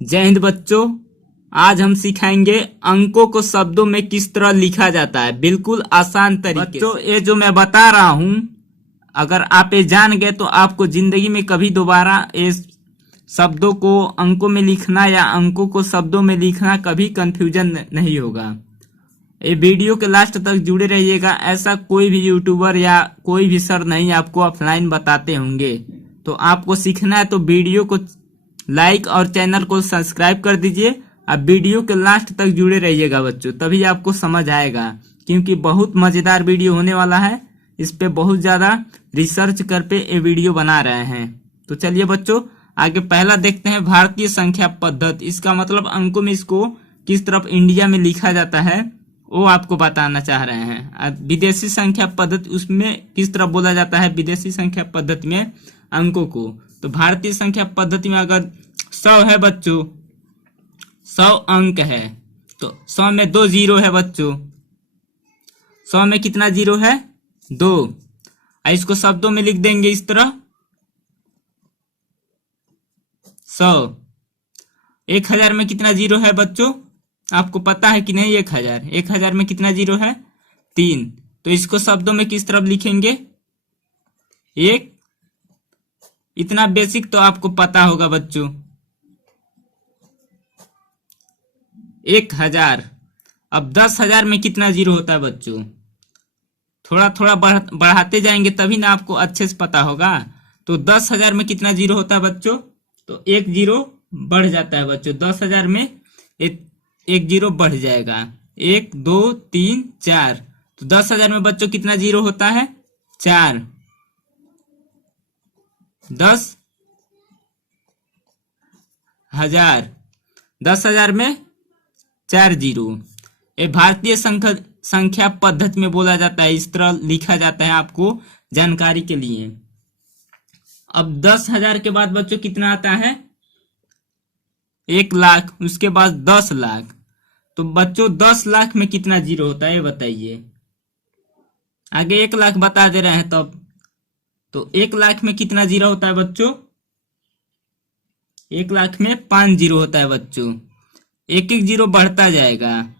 जय हिंद बच्चों। आज हम सिखाएंगे अंकों को शब्दों में किस तरह लिखा जाता है, बिल्कुल आसान तरीके बच्चों से। ये जो मैं बता रहा हूँ, अगर आप ये जान गए तो आपको जिंदगी में कभी दोबारा इस शब्दों को अंकों में लिखना या अंकों को शब्दों में लिखना कभी कंफ्यूजन नहीं होगा। ये वीडियो के लास्ट तक जुड़े रहिएगा। ऐसा कोई भी यूट्यूबर या कोई भी सर नहीं आपको ऑफलाइन बताते होंगे। तो आपको सीखना है तो वीडियो को लाइक और चैनल को सब्सक्राइब कर दीजिए। आप वीडियो के लास्ट तक जुड़े रहिएगा बच्चों, तभी आपको समझ आएगा, क्योंकि बहुत मजेदार वीडियो होने वाला है। इस पे बहुत ज्यादा रिसर्च कर पे ये वीडियो बना रहे हैं। तो चलिए बच्चों आगे पहला देखते हैं, भारतीय संख्या पद्धति। इसका मतलब अंकों में इसको किस तरफ इंडिया में लिखा जाता है वो आपको बताना चाह रहे हैं। विदेशी संख्या पद्धति, उसमें किस तरह बोला जाता है विदेशी संख्या पद्धति में अंकों को। तो भारतीय संख्या पद्धति में अगर 100 है बच्चों, 100 अंक है, तो 100 में 2 जीरो है बच्चों। 100 में कितना जीरो है? 2। इसको शब्दों में लिख देंगे इस तरह 100। 1000 में कितना जीरो है बच्चों? आपको पता है कि नहीं? 1000 में कितना जीरो है? 3। तो इसको शब्दों में किस तरफ लिखेंगे? 1। इतना बेसिक तो आपको पता होगा बच्चों। 1000। अब 10,000 में कितना जीरो होता है बच्चों? थोड़ा थोड़ा बढ़ाते जाएंगे तभी ना आपको अच्छे से पता होगा। तो 10,000 में कितना जीरो होता है बच्चों? तो 1 जीरो बढ़ जाता है बच्चों। 10,000 में एक जीरो बढ़ जाएगा। 1 2 3 4। तो 10,000 में बच्चों कितना जीरो होता है? 4। 10,000। 10,000 में 4 जीरो। ये भारतीय संख्या पद्धति में बोला जाता है, इस तरह लिखा जाता है आपको जानकारी के लिए। अब 10,000 के बाद बच्चों कितना आता है? 1 लाख। उसके बाद 10 लाख। तो बच्चों 10 लाख में कितना जीरो होता है ये बताइए। आगे 1 लाख बता दे रहे हैं तब। तो 1 लाख में कितना जीरो होता है बच्चों? 1 लाख में 5 जीरो होता है बच्चों। एक एक जीरो बढ़ता जाएगा।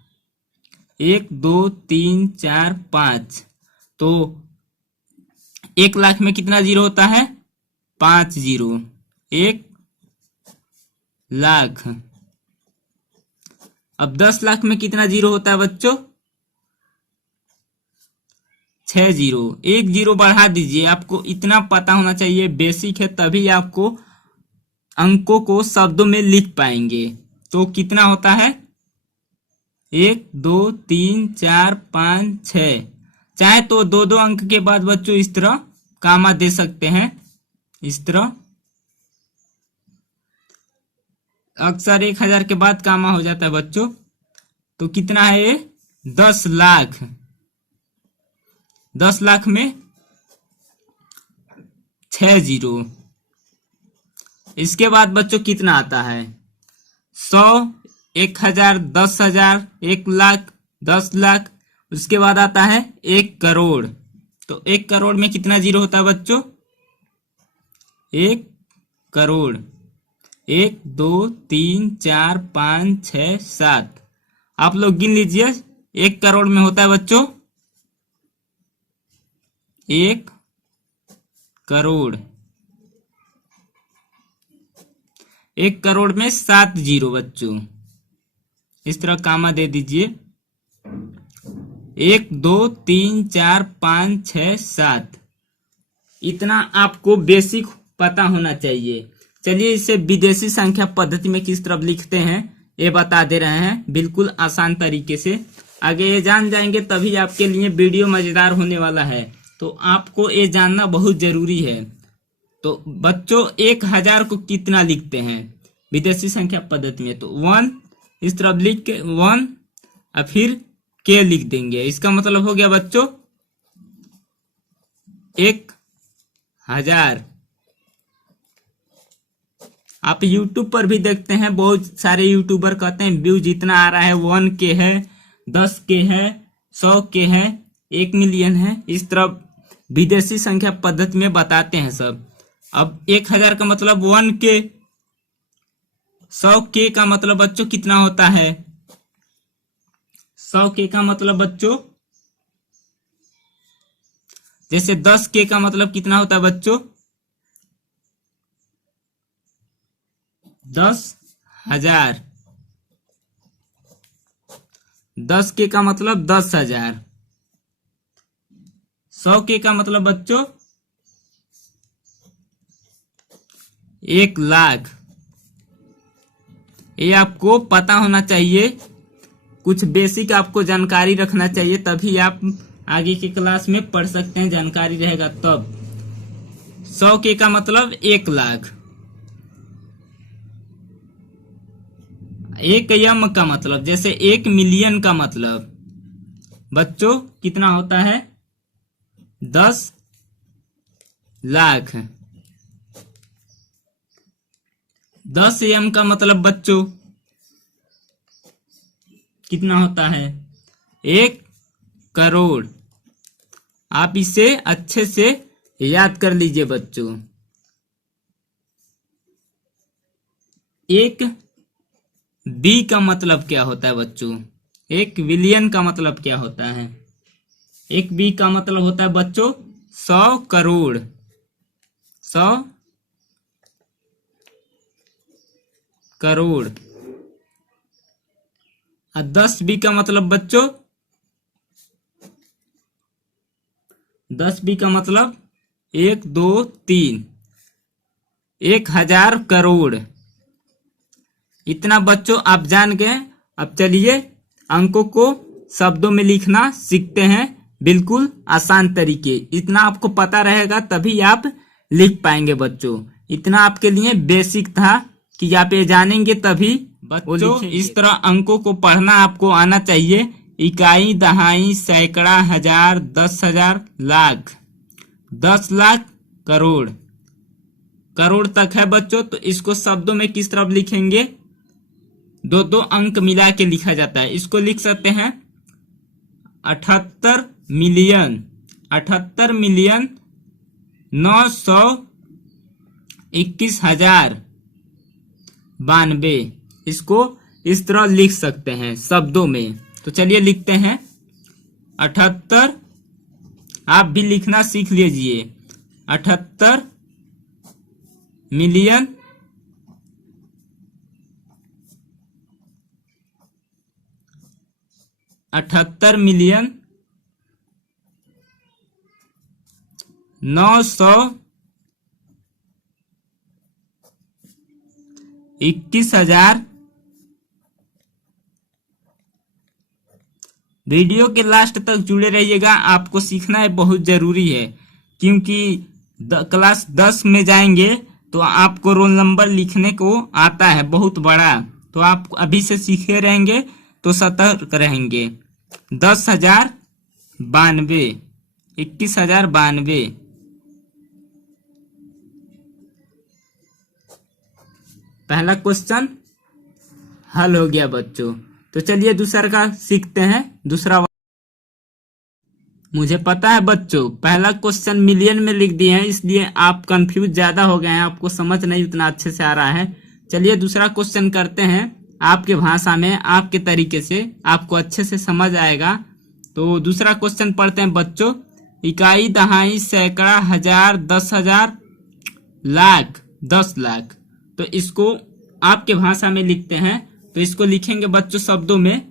1 2 3 4 5। तो 1 लाख में कितना जीरो होता है? 5 जीरो। 1 लाख। अब 10 लाख में कितना जीरो होता है बच्चों? 6 जीरो। 1 जीरो बढ़ा दीजिए। आपको इतना पता होना चाहिए, बेसिक है, तभी आपको अंकों को शब्दों में लिख पाएंगे। तो कितना होता है? 1 2 3 4 5 6। चाहे तो 2 अंक के बाद बच्चों इस तरह कामा दे सकते हैं, इस तरह। अक्सर 1000 के बाद कामा हो जाता है बच्चों। तो कितना है ये? 10 लाख। 10 लाख में 6 जीरो। इसके बाद बच्चों कितना आता है? 100, 1000, 10,000, 1 लाख, 10 लाख। उसके बाद आता है 1 करोड़। तो 1 करोड़ में कितना जीरो होता है बच्चों? 1 करोड़। 1 2 3 4 5 6 7। आप लोग गिन लीजिए। 1 करोड़ में होता है बच्चों 1 करोड़। 1 करोड़ में 7 जीरो बच्चों। इस तरह कामा दे दीजिए। 1 2 3 4 5 6 7। इतना आपको बेसिक पता होना चाहिए। चलिए इसे विदेशी संख्या पद्धति में किस तरह लिखते हैं ये बता दे रहे हैं, बिल्कुल आसान तरीके से। आगे ये जान जाएंगे तभी आपके लिए वीडियो मजेदार होने वाला है। तो आपको ये जानना बहुत जरूरी है। तो बच्चों 1000 को कितना लिखते हैं विदेशी संख्या पद्धति में? तो 1 इस तरफ लिख के 1 और फिर के लिख देंगे। इसका मतलब हो गया बच्चों 1000। आप YouTube पर भी देखते हैं, बहुत सारे यूट्यूबर कहते हैं व्यू जितना आ रहा है 1 के है, 10 के है, 100 के है, 1 मिलियन है। इस तरह विदेशी संख्या पद्धति में बताते हैं सब। अब 1000 का मतलब 1 के 100K का मतलब बच्चों कितना होता है? 100K का मतलब बच्चों, जैसे 10K का मतलब कितना होता है बच्चों? 10,000। 10K का मतलब 10,000। 100K का मतलब बच्चों 1,00,000। ये आपको पता होना चाहिए, कुछ बेसिक आपको जानकारी रखना चाहिए, तभी आप आगे की क्लास में पढ़ सकते हैं, जानकारी रहेगा तब। 100K का मतलब 1,00,000। 1M का मतलब, जैसे 1 मिलियन का मतलब बच्चों कितना होता है? 10 लाख। 10M का मतलब बच्चों कितना होता है? 1 करोड़। आप इसे अच्छे से याद कर लीजिए बच्चों। 1 बी का मतलब क्या होता है बच्चों? 1 बिलियन का मतलब क्या होता है? 1 बी का मतलब होता है बच्चों 100 करोड़। 100 करोड़। और 10 बी का मतलब बच्चों, 10 बी का मतलब 1 2 3, 1,000 करोड़। इतना बच्चों आप जान गए। अब चलिए अंकों को शब्दों में लिखना सीखते हैं, बिल्कुल आसान तरीके। इतना आपको पता रहेगा तभी आप लिख पाएंगे बच्चों। इतना आपके लिए बेसिक था कि आप ये जानेंगे तभी बच्चों इस तरह अंकों को पढ़ना आपको आना चाहिए। इकाई, दहाई, सैकड़ा, हजार, 10,000, लाख, 10 लाख, करोड़। करोड़ तक है बच्चों, तो इसको शब्दों में किस तरह लिखेंगे? दो दो अंक मिला के लिखा जाता है। इसको लिख सकते हैं 78 मिलियन। 78 मिलियन 921,092। इसको इस तरह लिख सकते हैं शब्दों में। तो चलिए लिखते हैं 78। आप भी लिखना सीख लीजिए। 78 मिलियन 78 मिलियन 921,000। वीडियो के लास्ट तक जुड़े रहिएगा, आपको सीखना है, बहुत जरूरी है। क्योंकि क्लास 10 में जाएंगे तो आपको रोल नंबर लिखने को आता है बहुत बड़ा, तो आप अभी से सीखे रहेंगे तो सतर्क रहेंगे। 10,092, 21,092। पहला क्वेश्चन हल हो गया बच्चों। तो चलिए दूसरा का सीखते हैं। दूसरा मुझे पता है बच्चों पहला क्वेश्चन मिलियन में लिख दिए हैं, इसलिए आप कंफ्यूज ज्यादा हो गए हैं, आपको समझ नहीं उतना अच्छे से आ रहा है। चलिए दूसरा क्वेश्चन करते हैं आपके भाषा में, आपके तरीके से, आपको अच्छे से समझ आएगा। तो दूसरा क्वेश्चन पढ़ते हैं बच्चों। इकाई, दहाई, सैकड़ा, हजार, 10,000, लाख, 10 लाख। तो इसको आपके भाषा में लिखते हैं। तो इसको लिखेंगे बच्चों शब्दों में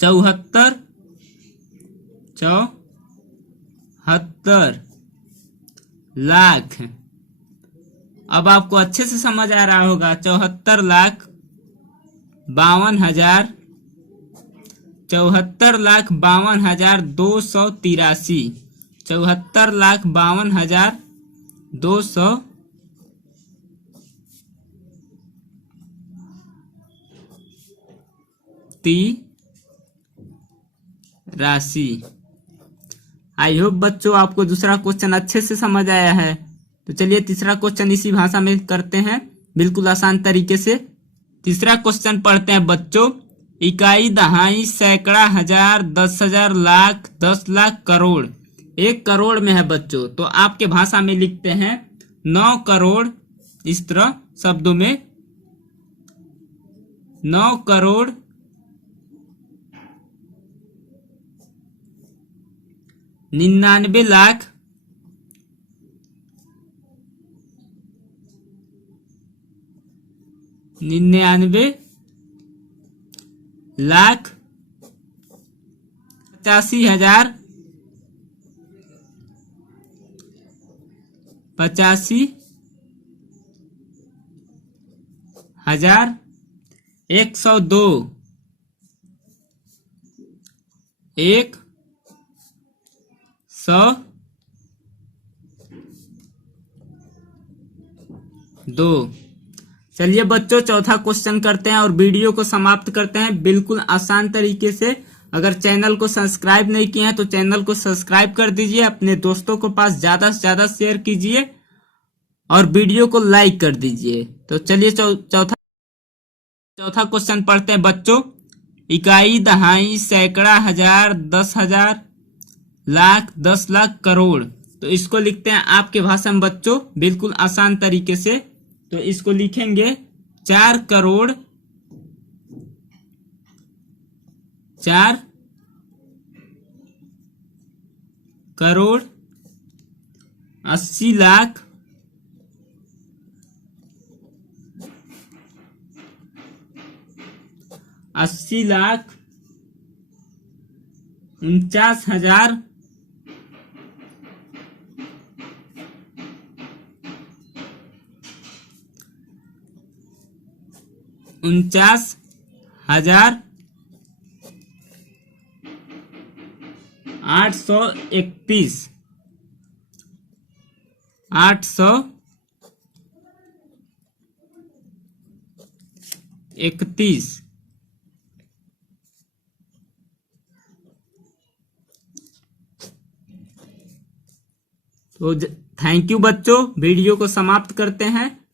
74 लाख। अब आपको अच्छे से समझ आ रहा होगा। 74,52,000, 74,52,283, 74,52,200 राशि। आई होप बच्चों आपको दूसरा क्वेश्चन अच्छे से समझ आया है। तो चलिए तीसरा क्वेश्चन इसी भाषा में करते हैं, बिल्कुल आसान तरीके से। तीसरा क्वेश्चन पढ़ते हैं बच्चों। इकाई, दहाई, सैकड़ा, हजार, 10,000, लाख, 10 लाख, करोड़। 1 करोड़ में है बच्चों, तो आपके भाषा में लिखते हैं 9 करोड़। इस तरह शब्दों में 9 करोड़ 99 लाख 85,000 85,102 102। चलिए बच्चों, चौथा क्वेश्चन करते हैं और वीडियो को समाप्त करते हैं बिल्कुल आसान तरीके से। अगर चैनल को सब्सक्राइब नहीं किए हैं तो चैनल को सब्सक्राइब कर दीजिए, अपने दोस्तों को पास ज्यादा से ज्यादा शेयर कीजिए और वीडियो को लाइक कर दीजिए। तो चलिए चौथा क्वेश्चन पढ़ते हैं बच्चों। इकाई, दहाई, सैकड़ा, हजार, 10,000, लाख, 10 लाख, करोड़। तो इसको लिखते हैं आपके भाषा में बच्चों बिल्कुल आसान तरीके से। तो इसको लिखेंगे 4 करोड़ 80 लाख 49,000 831 831। तो थैंक यू बच्चों, वीडियो को समाप्त करते हैं।